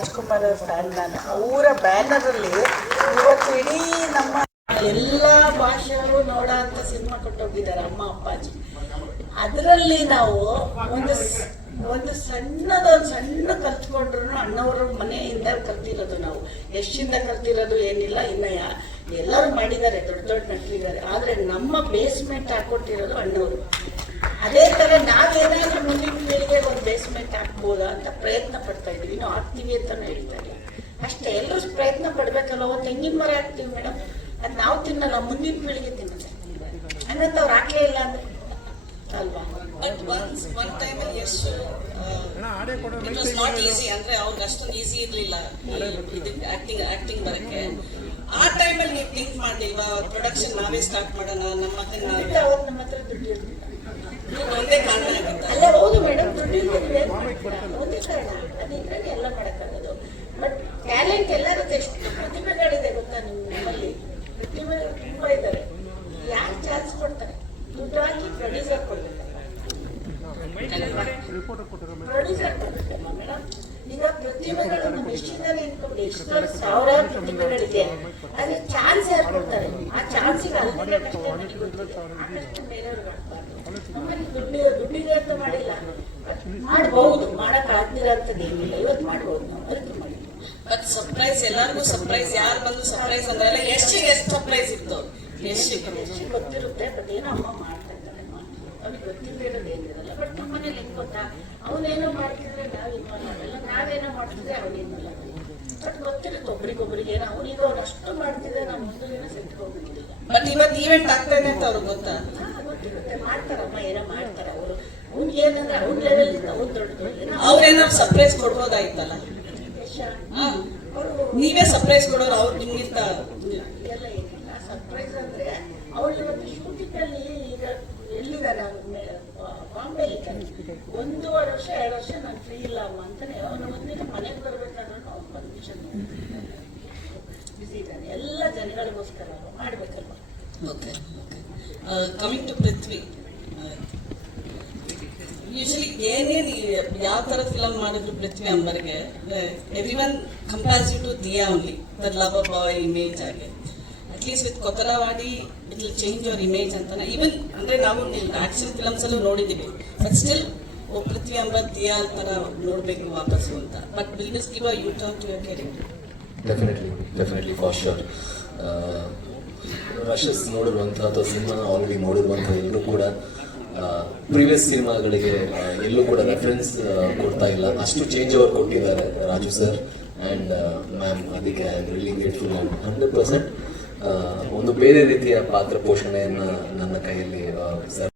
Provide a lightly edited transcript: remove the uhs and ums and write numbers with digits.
Rajkumar fan ನಾನು. ಅವರ ಬ್ಯಾನರಲ್ಲಿ ಇವತ್ತು ಇಡೀ ನಮ್ಮ ಎಲ್ಲ ಭಾಷೆಯವರು ನೋಡೋ ಅಂತ ಸಿನಿಮಾ ಕೊಟ್ಟೋಗಿದ್ದಾರೆ ಅಮ್ಮ ಅಪ್ಪಾಜಿ. ಅದರಲ್ಲಿ ನಾವು ಒಂದು ಸಣ್ಣ ಕಲ್ತ್ಕೊಂಡ್ರು ಅಣ್ಣವರು ಮನೆಯಿಂದ ಕಲ್ತಿರೋದು, ನಾವು ಎಷ್ಟಿಂದ ಕಲ್ತಿರೋದು ಏನಿಲ್ಲ. ಇನ್ನ ಎಲ್ಲರೂ ಮಾಡಿದ್ದಾರೆ, ದೊಡ್ಡ ದೊಡ್ಡ ನಟರಿದ್ದಾರೆ. ಆದರೆ ನಮ್ಮ ಬೇಸ್ಮೆಂಟ್ ಹಾಕೊಟ್ಟಿರೋದು ಅಣ್ಣವರು. ಅದೇ ಥರ ನಾವೇನಾದ್ರೂ ಮುಂದಿನ ಪೀಳಿಗೆ ಒಂದು ಬೇಸ್ಮೆಂಟ್ ಹಾಕ್ಬೋದಾ ಅಂತ ಪ್ರಯತ್ನ ಪಡ್ತಾ ಇದ್ವಿ. ಇನ್ನು ಹಾಕ್ತೀವಿ ಅಂತಾನು ಹೇಳ್ತಾ ಇಲ್ಲ ಅಷ್ಟೇ. ಎಲ್ಲರೂ ಪ್ರಯತ್ನ ಪಡ್ಬೇಕಲ್ಲ. ಒಂದು ತೆಂಗಿನ ಮರ ಹಾಕ್ತೀವಿ ಮೇಡಮ್, ಅದು ನಾವು ತಿನ್ನಲ್ಲ, ಮುಂದಿನ ಪೀಳಿಗೆ ತಿನ್ನುತ್ತೆ. ಹಂಗಂತ ಅವ್ರು ಹಾಕ್ಲೇ ಇಲ್ಲ ಅಂದ್ರೆ ಅಲ್ವಾ? ಬಟ್ ಒನ್ ಟೈಮಲ್ಲಿ ಎಷ್ಟು ಇಟ್ ವಾಸ್ ನಾಟ್ ಈಸಿ, ಅಂದ್ರೆ ಅವ್ರಿಗೆ ಅಷ್ಟೊಂದು ಈಸಿ ಇರಲಿಲ್ಲ ಆಕ್ಟಿಂಗ್ ಬರಕ್ಕೆ. ಆ ಟೈಮಲ್ಲಿ ನೀವು ಥಿಂಕ್ ಮಾಡಲಿಲ್ವಾ ಪ್ರೊಡಕ್ಷನ್ ನಾವೇ ಸ್ಟಾರ್ಟ್ ಮಾಡೋಣ, ನಮ್ಮ ಮಗನ ನಮ್ಮ ಹತ್ರ ದುಡ್ಡು ಇರ್ತಿಲ್ಲ. ಒಂದೇ ಕಾರಣ ಆಗುತ್ತೆ. ಅಲ್ಲ ಹೌದು ಮೇಡಮ್, ದುಡ್ಡು ಇರ್ತದೆ ಒಂದೇ ಕಾರಣ, ಅದಿದ್ರಲ್ಲಿ ಎಲ್ಲ ಮಾಡೋಕ್ಕಾಗೋದು. ಬಟ್ ಟ್ಯಾಲೆಂಟ್ ಎಲ್ಲರದ್ದು ಎಷ್ಟು ಪ್ರತಿಭೆಗಳಿದೆ ಗೊತ್ತಾ ನಿಮ್ಮಲ್ಲಿ? ಪ್ರತಿಭೆ ತುಂಬ ಇದ್ದಾರೆ. ಯಾರು ಚಾನ್ಸ್ ಕೊಡ್ತಾರೆ? ದುಡ್ಡು ಹಾಕಿ ಪ್ರೊಡ್ಯೂಸರ್ ಕೊಡ್ಬೇಕಲ್ಲ, ಪ್ರೊಡ್ಯೂಸರ್ ಕೊಡ್ಬೇಕಲ್ಲ ಮೇಡಮ್. ಈಗ ಪ್ರತಿಭೆಗಳನ್ನು ಎಷ್ಟಿದ್ದಾರೆ ಇಟ್ಕೊಂಡು ಎಷ್ಟು ಸಾವಿರಾರು ಪ್ರತಿಭೆಗಳಿದೆ. ಅದ್ರ ಚಾನ್ಸ್ ಯಾರು ಕೊಡ್ತಾರೆ? ಆ ಚಾನ್ಸಿಗೆ ಅಲ್ಲಿಗೆ ಆದಷ್ಟು ಬೇರೆಯವ್ರಿಗೆ ಆಗ್ಬಾರ್ದು. ನಮ್ಮಲ್ಲಿ ದುಡ್ಡಿಗೆ ಅಂತ ಮಾಡಿಲ್ಲ, ಮಾಡಬಹುದು, ಮಾಡಕ್ ಆಗ್ತಿರೋಂಥದ್ದು ಏನಿಲ್ಲ. ಇವತ್ತು ಮಾಡ್ಬೋದು, ನಾವು ಅದಕ್ಕೆ ಮಾಡಿ. ಬಟ್ ಸರ್ಪ್ರೈಸ್, ಎಲ್ಲರಿಗೂ ಸರ್ಪ್ರೈಸ್. ಯಾರು ಬಂದು ಸರ್ಪ್ರೈಸ್ ಅಂದ್ರೆ ಎಷ್ಟು ಸರ್ಪ್ರೈಸ್ ಇತ್ತು, ಎಷ್ಟು ಗೊತ್ತಿರುತ್ತೆ. ಬಟ್ ಏನೋ ಅಮ್ಮ ಮಾಡ್ತಾ ಇದ್ದಾರೆ, ಅವ್ರಿಗೆ ಗೊತ್ತಿಲ್ಲದೆ ಇರೋದು ಏನಿರಲ್ಲ. ಬಟ್ ನಮ್ಮ ಮನೇಲಿ ಹೆಂಗ್ ಗೊತ್ತಾ, ಅವನೇನೋ ಮಾಡ್ತಿದ್ರೆ ನಾವು ಇನ್ವಾಲ್ವ್ ಆಗಲ್ಲ, ನಾವೇನೋ ಮಾಡ್ತಿದ್ರೆ ಅವನೇನಲ್ಲ. ಬಟ್ ಗೊತ್ತಿರುತ್ತೆ ಒಬ್ರಿಗೊಬ್ರಿಗೆ. ಅವನಿಗೆ ಅವ್ರು ಅಷ್ಟು ಮಾಡ್ತಿದ್ರೆ ನಾವು ಒಂದು ದಿನ ಸೆಟ್ಕೋಗ್ಬಿಟ್ಟಿಲ್ಲ. ಬಟ್ ಇವತ್ತು ಈವೆಂಟ್ ಆಗ್ತಾ ಇದೆ ಅಂತ ಅವ್ರಿಗೆ ಗೊತ್ತಾ? ಗೊತ್ತಿರುತ್ತೆ, ಮಾಡ್ತಾರಮ್ಮ, ಏನೋ ಮಾಡ್ತಾರೆ ಅವರು. ಅವ್ನಿಗೆ ಏನಂದ್ರೆ ಅವ್ರ ಲೆವೆಲ್ ಇಂದ ಅವ್ರು ದೊಡ್ಡದು. ಅವ್ರೇನಾದ್ರು ಸರ್ಪ್ರೈಸ್ ಕೊಡ್ಬೋದಾಯ್ತಲ್ಲ. ನೀವೇ ಸರ್ಪ್ರೈಸ್ ಕೊಡೋರು, ಅವ್ರು ನಿಮ್ಗಿಂತ ಎಲ್ಲ ಏನಿಲ್ಲ. ಸರ್ಪ್ರೈಸ್ ಅಂದ್ರೆ ಅವ್ರು ಇವತ್ತು ಶೂಟಿಂಗ್ ಅಲ್ಲಿ ಈಗ ಎಲ್ಲಿದ್ದಾರೆ, ಬಾಂಬೆಲಿ 1.5 ವರ್ಷ 2 ವರ್ಷ ನಾನು ಫ್ರೀ ಇಲ್ಲ ಅಮ್ಮ ಅಂತಾನೆ. ಅವನು ಒಂದಿನ ಮನೆಗೆ ಬರ್ಬೇಕಾದ್ರೂ ಅವ್ನು ಪರ್ಮಿಷನ್ ಬಿಸಿ ಇದ್ದಾನೆ. ಎಲ್ಲ ಜನಗಳಿಗೋಸ್ಕರ ಮಾಡ್ಬೇಕಲ್ವ. Okay. Coming to Prithvi, usually ಏನೇನು ಯಾವ ಥರ ಫಿಲಮ್ ಮಾಡಿದ್ರು ಪೃಥ್ವಿ ಅಂಬರ್ಗೆ every one compares you to Dia only, the lover boy image ಆಗಿ. At least with Kottaravadi it will change your image ಅಂತಾನೆ. ಈವನ್ ಅಂದರೆ ನಾವು ಆಕ್ಷನ್ ಫಿಲಮ್ಸ್ ಅಲ್ಲೂ ನೋಡಿದ್ದೀವಿ. ಬಟ್ ಸ್ಟಿಲ್ ಪೃಥ್ವಿ ಅಂಬರ್ ದಿಯಾ ಥರ ನೋಡಬೇಕು ವಾಪಸ್ಸು ಅಂತ. But will this give a U turn to your career? Definitely for sure. Rushes ನೋಡಿರುವಂಥ ಅಥವಾ ಸಿನಿಮಾನ ಆಲ್ರೆಡಿ ನೋಡಿರುವಂಥ ಎಲ್ಲರೂ ಕೂಡ ಪ್ರೀವಿಯಸ್ ಸಿನಿಮಾಗಳಿಗೆ ಎಲ್ಲೂ ಕೂಡ ರೆಫರೆನ್ಸ್ ಕೊಡ್ತಾ ಇಲ್ಲ. ಅಷ್ಟು ಚೇಂಜ್ ಓವರ್ ಕೊಟ್ಟಿದ್ದಾರೆ ರಾಜು ಸರ್ ಆ್ಯಂಡ್ ಮ್ಯಾಮ್. ಅದಕ್ಕೆ ಐ ಆಮ್ ರಿಯಲಿ ಗ್ರೇಟ್ಫುಲ್. 100% ಒಂದು ಬೇರೆ ರೀತಿಯ ಪಾತ್ರ ಪೋಷಣೆಯನ್ನು ನನ್ನ ಕೈಯಲ್ಲಿ ಸರ್